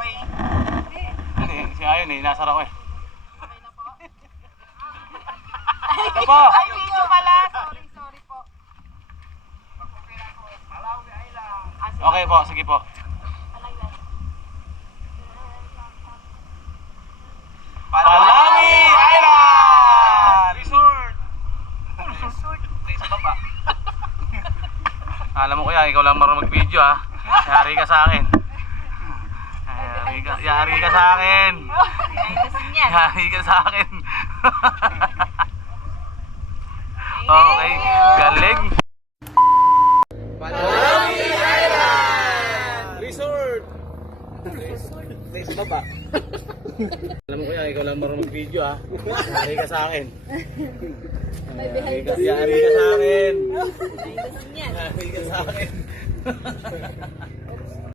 Runaway. Hindi, si Ayon eh, nasa raw eh. Okay na po. Ito po. Ay, video pala. Sorry po. Okay po, sige po. Palawi Island! Resort. Sa baba. Alam mo kuya, ikaw lang marunong mag-video ha. Yari ka sa akin. Yari ka sa akin. Yari ka sa akin. Okay, galing. Palawi Island. Resort. Sa baba. Alam mo kuya, ikaw lang marunong mag-video ha. Yari ka sa akin. Yari ka sa akin. Yari ka sa akin.